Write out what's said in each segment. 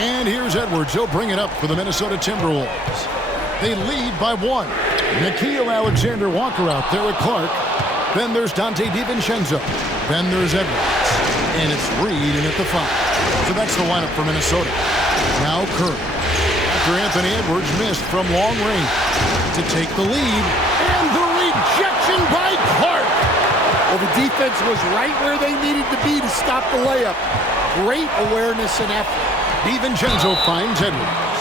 And here's Edwards. He'll bring it up for the Minnesota Timberwolves. They lead by 1. Nickeil Alexander-Walker out there at Clark. Then there's Dante DiVincenzo. Then there's Edwards. And it's Reed in at the 5. So that's the lineup for Minnesota. Now Curry. After Anthony Edwards missed from long range to take the lead. And the rejection by Clark. Well, the defense was right where they needed to be to stop the layup. Great awareness and effort. DiVincenzo finds Edwards.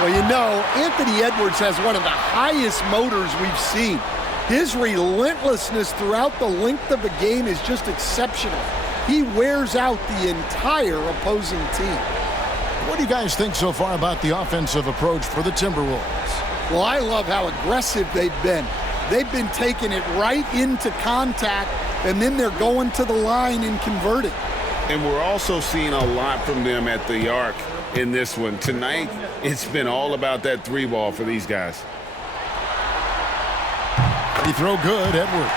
Well, you know, Anthony Edwards has one of the highest motors we've seen. His relentlessness throughout the length of the game is just exceptional. He wears out the entire opposing team. What do you guys think so far about the offensive approach for the Timberwolves? Well, I love how aggressive they've been. They've been taking it right into contact, and then they're going to the line and converting. And we're also seeing a lot from them at the arc in this one. Tonight, it's been all about that 3-ball for these guys. He throw good, Edwards.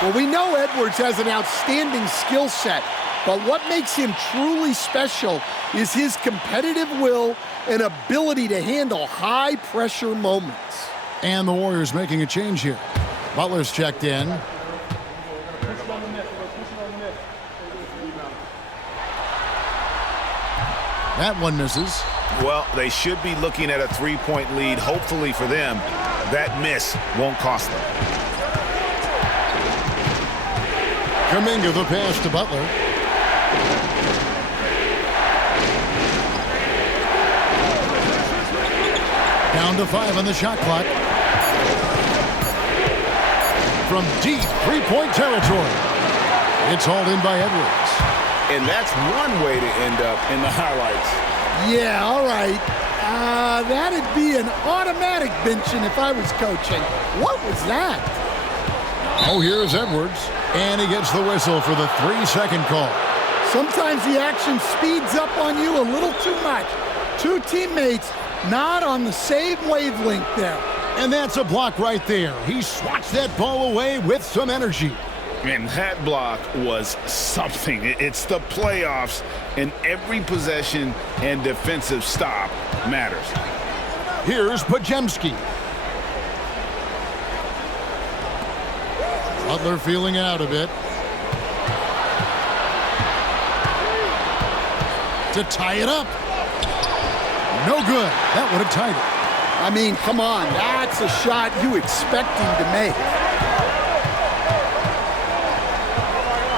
Well, we know Edwards has an outstanding skill set, but what makes him truly special is his competitive will and ability to handle high-pressure moments. And the Warriors making a change here. Butler's checked in. That one misses. Well, they should be looking at a 3-point lead. Hopefully for them, that miss won't cost them. Kuminga the pass to Butler. Down to 5 on the shot clock. From deep 3-point territory. It's hauled in by Edwards. And that's one way to end up in the highlights. Yeah, all right. That'd be an automatic benching if I was coaching. What was that? Oh, here's Edwards. And he gets the whistle for the 3-second call. Sometimes the action speeds up on you a little too much. Two teammates not on the same wavelength there. And that's a block right there. He swats that ball away with some energy. And that block was something. It's the playoffs, and every possession and defensive stop matters. Here's Podziemski. Butler feeling out a bit. To tie it up. No good. That would have tied it. I mean, come on. That's a shot you expect him to make.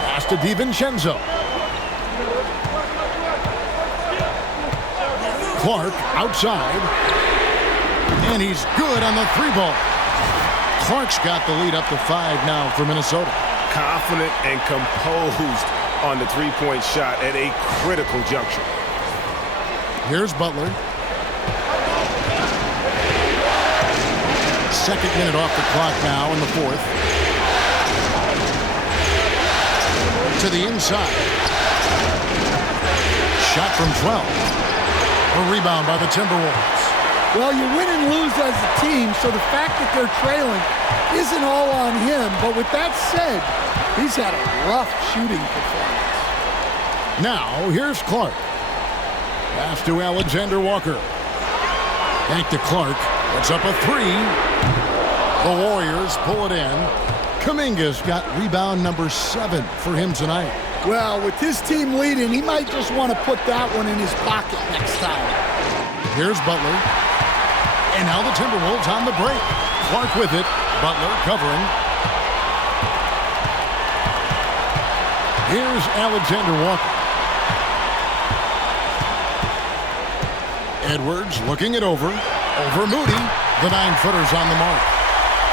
Pass to DiVincenzo. Clark outside. And he's good on the 3-ball. Clark's got the lead up to 5 now for Minnesota. Confident and composed on the 3-point shot at a critical juncture. Here's Butler. Second minute off the clock now in the 4th. To the inside. Shot from 12. A rebound by the Timberwolves. Well, you win and lose as a team, so the fact that they're trailing isn't all on him. But with that said, he's had a rough shooting performance. Now, here's Clark. Pass to Alexander-Walker. Back to Clark. It's up a 3. The Warriors pull it in. Kuminga's got rebound number 7 for him tonight. Well, with his team leading, he might just want to put that one in his pocket next time. Here's Butler. And now the Timberwolves on the break. Clark with it. Butler covering. Here's Alexander-Walker. Edwards looking it over. Over Moody. The 9-footer's on the mark.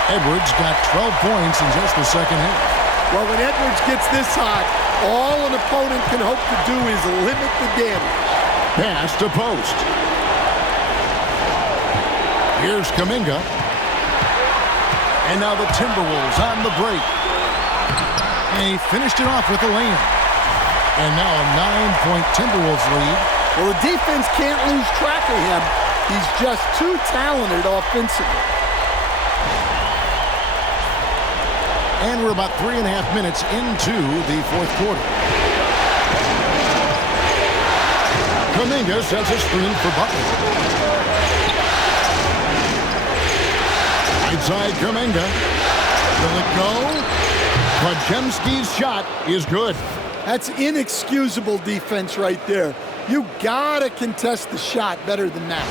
Edwards got 12 points in just the second half. Well, when Edwards gets this hot, all an opponent can hope to do is limit the damage. Pass to post. Here's Kuminga. And now the Timberwolves on the break. And he finished it off with a layup. And now a 9-point Timberwolves lead. Well, the defense can't lose track of him. He's just too talented offensively. And we're about 3.5 minutes into the 4th quarter. Kuminga sets a screen for Butler. Right side, Kuminga. Will it go? Podziemski's shot is good. That's inexcusable defense right there. You gotta contest the shot better than that.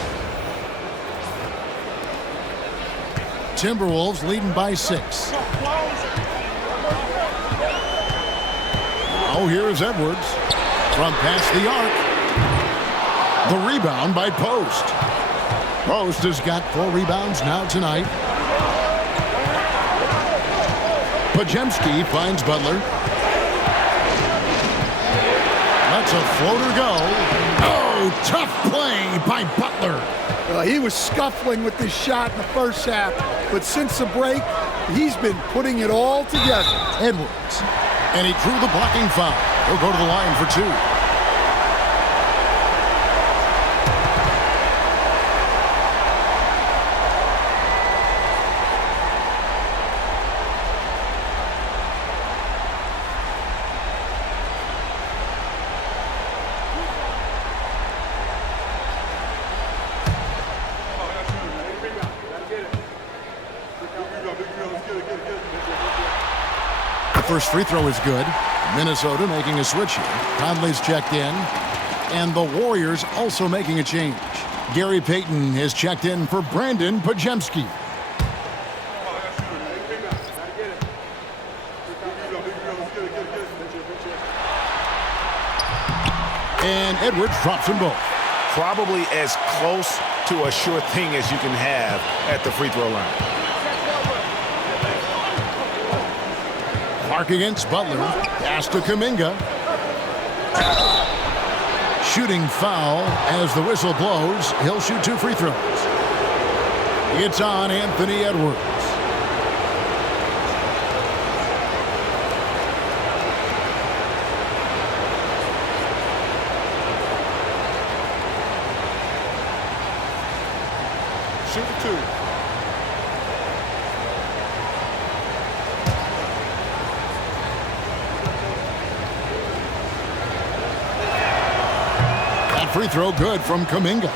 Timberwolves leading by 6. Oh, here's Edwards from past the arc. The rebound by Post. Post has got 4 rebounds now tonight. Podziemski finds Butler. Lets a floater go. Oh, tough play by Butler. He was scuffling with this shot in the first half, but since the break, he's been putting it all together. Edwards. And he drew the blocking foul. He'll go to the line for 2. First free throw is good. Minnesota making a switch here. Conley's checked in. And the Warriors also making a change. Gary Payton has checked in for Brandon Podziemski. And Edwards drops them both. Probably as close to a sure thing as you can have at the free throw line. Clark against Butler. Pass to Kuminga. Shooting foul as the whistle blows. He'll shoot 2 free throws. It's on Anthony Edwards. Shoot 2. Free throw good from Kuminga.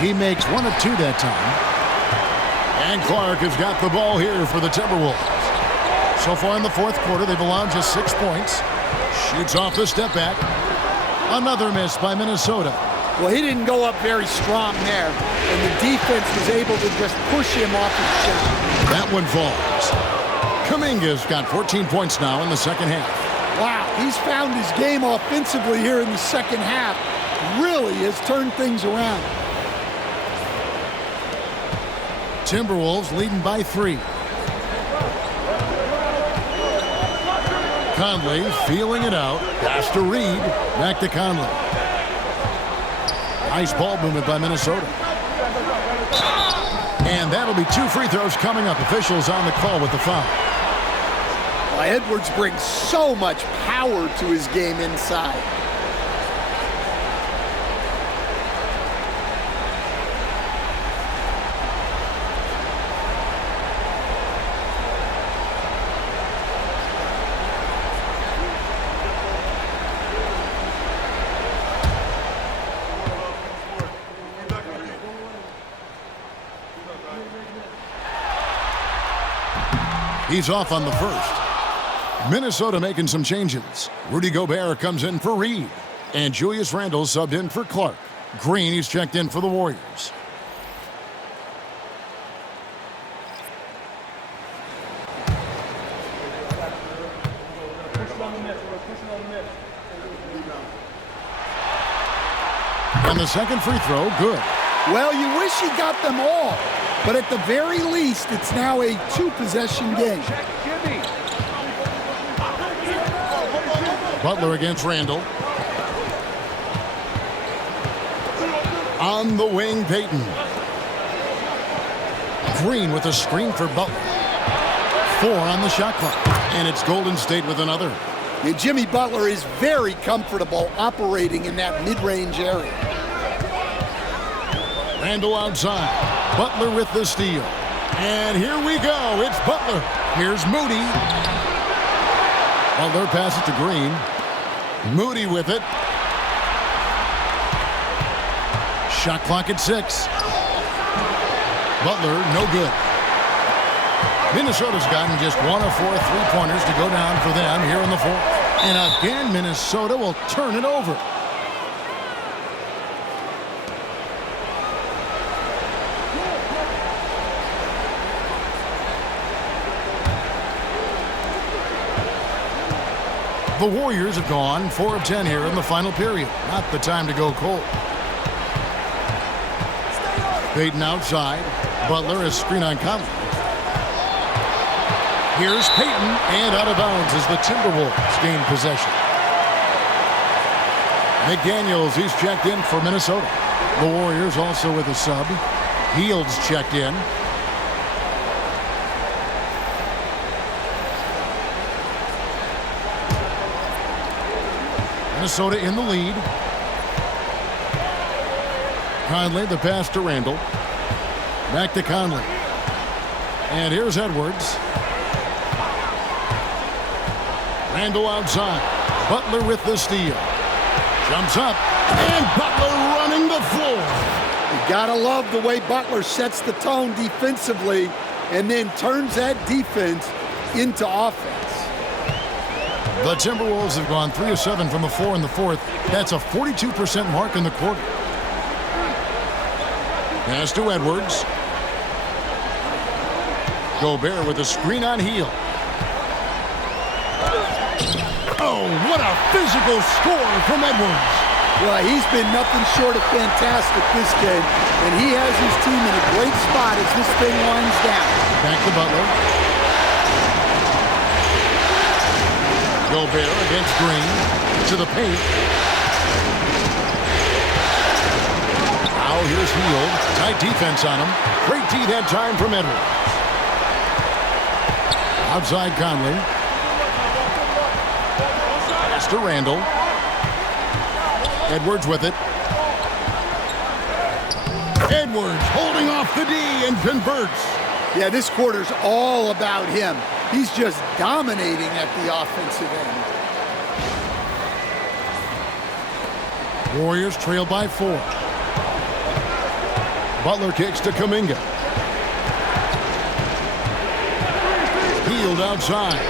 He makes 1 of 2 that time. And Clark has got the ball here for the Timberwolves. So far in the fourth quarter, they've allowed just 6 points. Shoots off the step back. Another miss by Minnesota. Well, he didn't go up very strong there, and the defense was able to just push him off his shot. That one falls. Kuminga's got 14 points now in the second half. Wow, he's found his game offensively here in the second half. Really has turned things around. Timberwolves leading by 3. Conley feeling it out. Pass to Reed. Back to Conley. Nice ball movement by Minnesota. And that'll be 2 free throws coming up. Officials on the call with the foul. Well, Edwards brings so much power to his game inside. He's off on the first. Minnesota making some changes. Rudy Gobert comes in for Reed. And Julius Randle subbed in for Clark. Green, he's checked in for the Warriors. And the second free throw, good. Well, you wish he got them all. But at the very least, it's now a 2-possession game. Butler against Randle. On the wing, Payton. Green with a screen for Butler. 4 on the shot clock. And it's Golden State with another. And Jimmy Butler is very comfortable operating in that mid-range area. Randle outside. Butler with the steal. And here we go. It's Butler. Here's Moody. Butler passes to Green. Moody with it. Shot clock at 6. Butler, no good. Minnesota's gotten just 1 of 4 3-pointers to go down for them here in the 4th. And again, Minnesota will turn it over. The Warriors have gone 4 of 10 here in the final period. Not the time to go cold. Payton outside. Butler is screen on Conley. Here's Payton, and out of bounds as the Timberwolves gain possession. McDaniels, he's checked in for Minnesota. The Warriors also with a sub. Hields checked in. Minnesota in the lead. Conley, the pass to Randle. Back to Conley. And here's Edwards. Randle outside. Butler with the steal. Jumps up. And Butler running the floor. You gotta love the way Butler sets the tone defensively and then turns that defense into offense. The Timberwolves have gone 3 of 7 from the floor in the 4th. That's a 42% mark in the quarter. Pass to Edwards. Gobert with a screen on Hield. Oh, what a physical score from Edwards. Well, he's been nothing short of fantastic this game, and he has his team in a great spot as this thing winds down. Back to Butler. Gobert against Green. To the paint. Now here's Hield. Tight defense on him. Great D that time from Edwards. Outside Conley. Pass to Randle. Edwards with it. Edwards holding off the D and converts. Yeah, this quarter's all about him. He's just dominating at the offensive end. Warriors trail by 4. Butler kicks to Kuminga. Hield outside.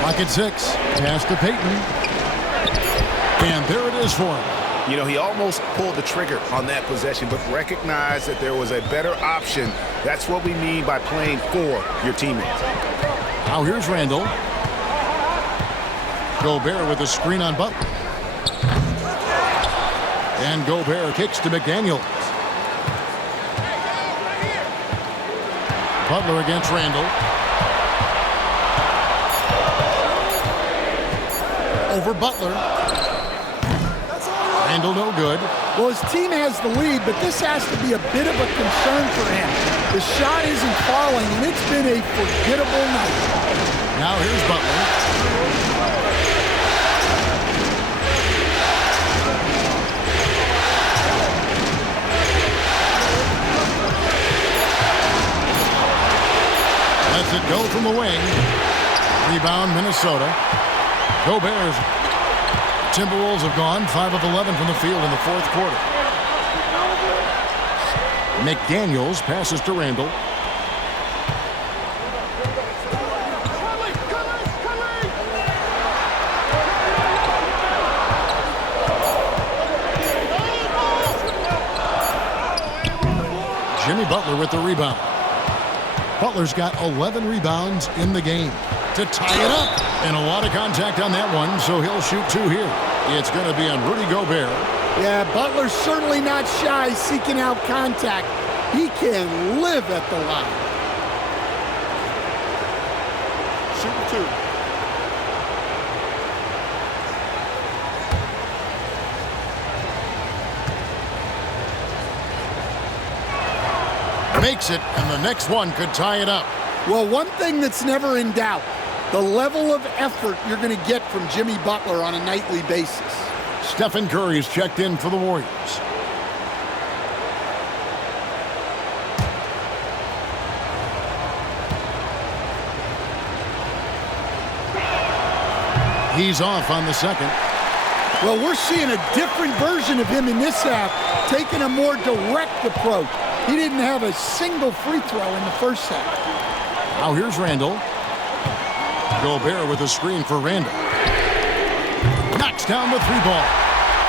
Clock at 6. Pass to Payton. And there it is for him. You know, he almost pulled the trigger on that possession, but recognized that there was a better option. That's what we mean by playing for your teammates. Now here's Randle. Gobert with a screen on Butler. And Gobert kicks to McDaniels. Butler against Randle. Over Butler. Randle no good. Well, his team has the lead, but this has to be a bit of a concern for him. The shot isn't falling, and it's been a forgettable night. Now here's Butler. Lets it go from the wing. Rebound Minnesota. Gobert's Timberwolves have gone 5 of 11 from the field in the 4th quarter. McDaniels passes to Randle. Jimmy Butler with the rebound. Butler's got 11 rebounds in the game to tie it up. And a lot of contact on that one, so he'll shoot 2 here. It's going to be on Rudy Gobert. Yeah, Butler's certainly not shy seeking out contact. He can live at the line. Shoot 2. Makes it, and the next one could tie it up. Well, one thing that's never in doubt, the level of effort you're going to get from Jimmy Butler on a nightly basis. Stephen Curry is checked in for the Warriors. He's off on the second. Well, we're seeing a different version of him in this half, taking a more direct approach. He didn't have a single free throw in the first half. Now here's Randall. Gobert with a screen for Randall. Knocks down the three ball.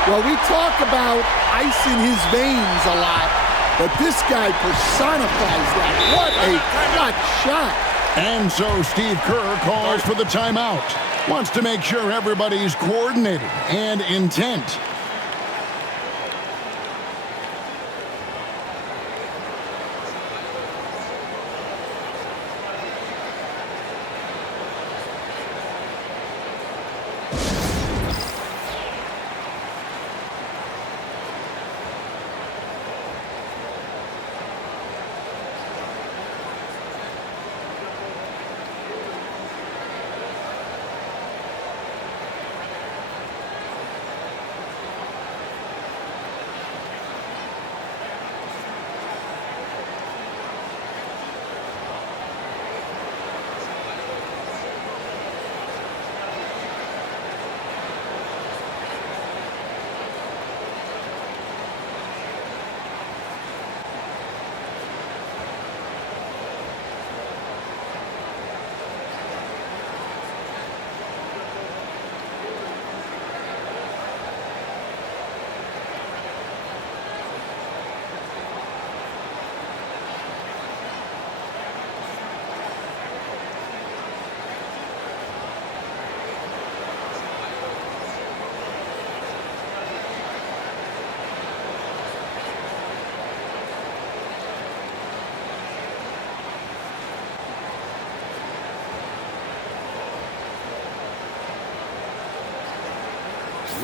Well, we talk about ice in his veins a lot, but this guy personifies that. What a clutch shot. And so Steve Kerr calls for the timeout. Wants to make sure everybody's coordinated and intent.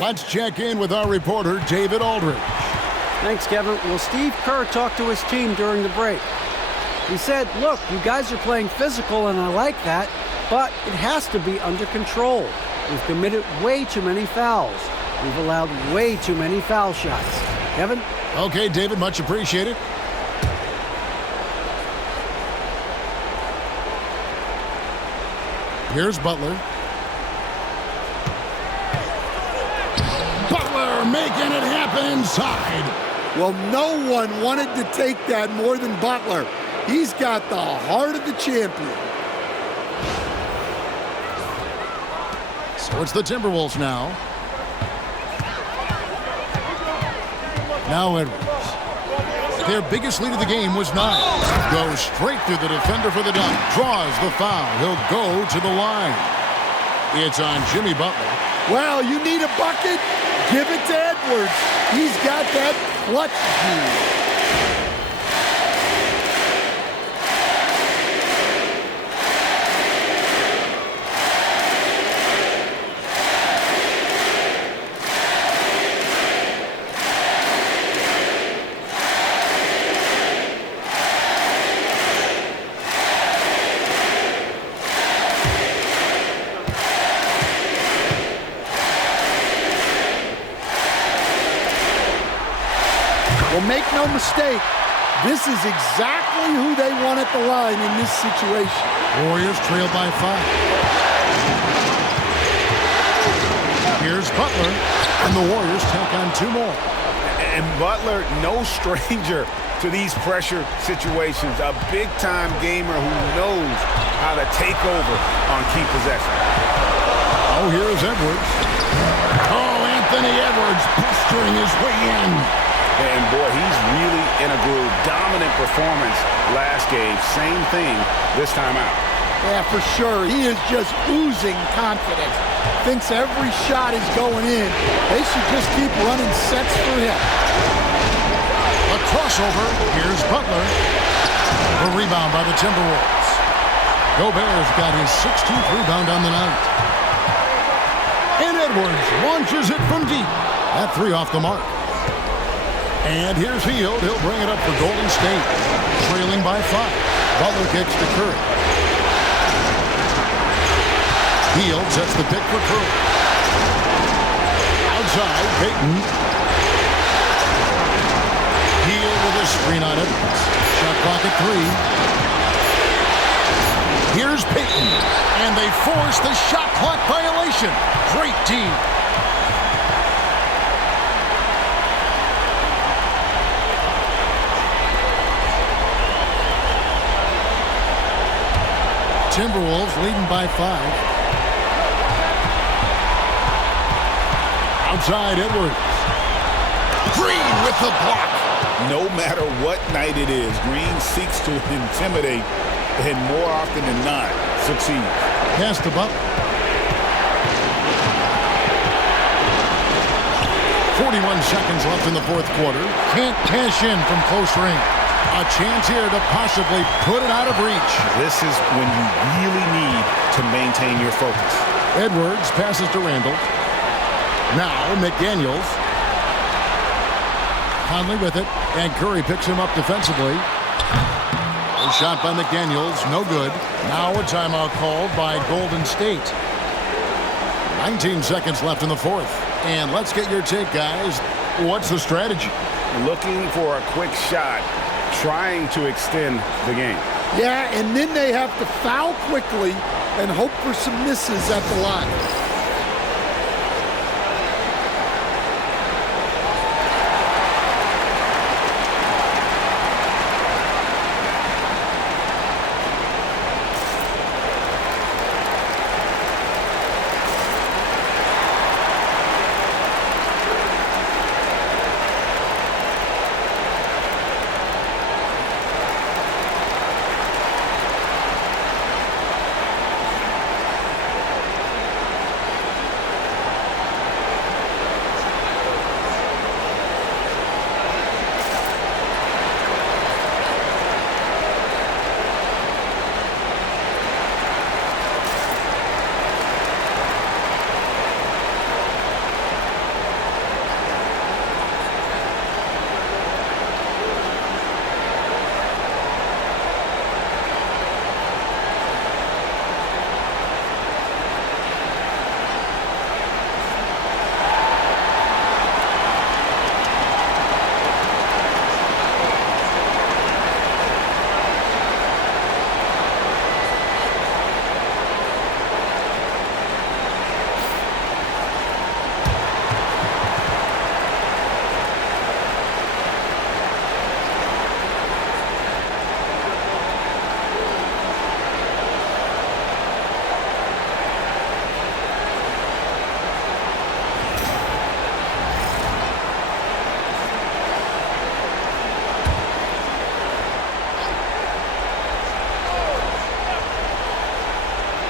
Let's check in with our reporter, David Aldridge. Thanks, Kevin. Well, Steve Kerr talked to his team during the break. He said, look, you guys are playing physical, and I like that, but it has to be under control. We've committed way too many fouls. We've allowed way too many foul shots. Kevin? Okay, David, much appreciated. Here's Butler. Butler making it happen inside. Well, no one wanted to take that more than Butler. He's got the heart of the champion. So it's the Timberwolves now. Now Edwards. Their biggest lead of the game was 9. Goes straight through the defender for the dunk. Draws the foul. He'll go to the line. It's on Jimmy Butler. Well, you need a bucket? Give it to Edwards. He's got that clutch gene. Well, make no mistake, this is exactly who they want at the line in this situation. Warriors trail by 5. Here's Butler, and the Warriors take on 2 more. And Butler, no stranger to these pressure situations. A big-time gamer who knows how to take over on key possessions. Oh, here's Edwards. Oh, Anthony Edwards blistering his way in. And, boy, he's really in a groove. Dominant performance last game. Same thing this time out. Yeah, for sure. He is just oozing confidence. Thinks every shot is going in. They should just keep running sets for him. A crossover. Here's Butler. A rebound by the Timberwolves. Gobert's got his 16th rebound on the night. And Edwards launches it from deep. That 3 off the mark. And here's Hield. He'll bring it up for Golden State. trailing by 5. Butler kicks to Curry. Hield sets the pick for Curry. Outside, Payton. Hield with a screen on Edwards. Shot clock at 3. Here's Payton. And they force the shot clock violation. Great team. Timberwolves leading by 5. Outside Edwards. Green with the block. No matter what night it is, Green seeks to intimidate and more often than not succeeds. Pass the Butler. 41 seconds left in the fourth quarter. Can't cash in from close range. A chance here to possibly put it out of reach. This is when you really need to maintain your focus. Edwards passes to Randall. Now McDaniels. Conley with it, and Curry picks him up defensively. A shot by McDaniels, no good. Now a timeout called by Golden State. 19 seconds left in the fourth. And let's get your take, guys. What's the strategy? Looking for a quick shot, trying to extend the game. Yeah, and then they have to foul quickly and hope for some misses at the line.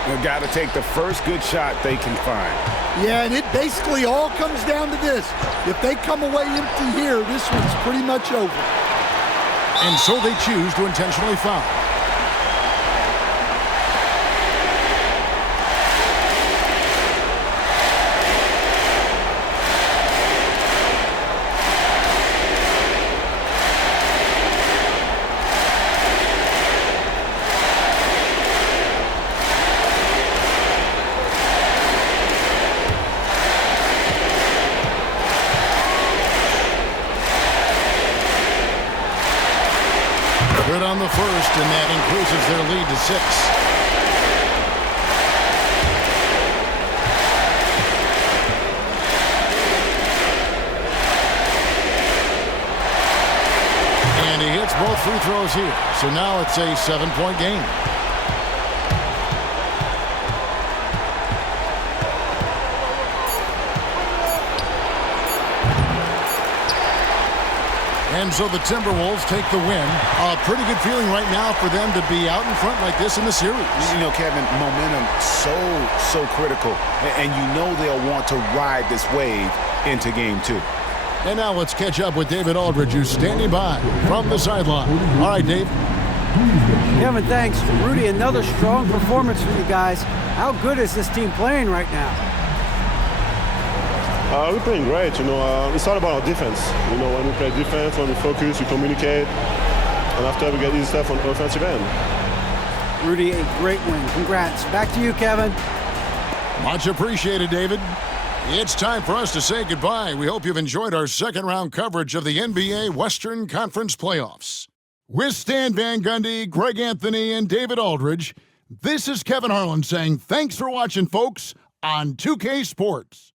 They've got to take the first good shot they can find. Yeah, and it basically all comes down to this. If they come away empty here, this one's pretty much over. And so they choose to intentionally foul. Good on the first, and that increases their lead to 6. And he hits both free throws here. So now it's a 7-point game. And so the Timberwolves take the win. A pretty good feeling right now for them to be out in front like this in the series. You know, Kevin, momentum so critical. And you know they'll want to ride this wave into game 2. And now let's catch up with David Aldridge, who's standing by from the sideline. All right, Dave. Kevin, thanks. Rudy, another strong performance for you guys. How good is this team playing right now? We're playing great, you know. It's all about our defense. You know, when we play defense, when we focus, we communicate. And after we get easy stuff on the offensive end. Rudy, a great win. Congrats. Back to you, Kevin. Much appreciated, David. It's time for us to say goodbye. We hope you've enjoyed our second-round coverage of the NBA Western Conference Playoffs. With Stan Van Gundy, Greg Anthony, and David Aldridge, this is Kevin Harlan saying thanks for watching, folks, on 2K Sports.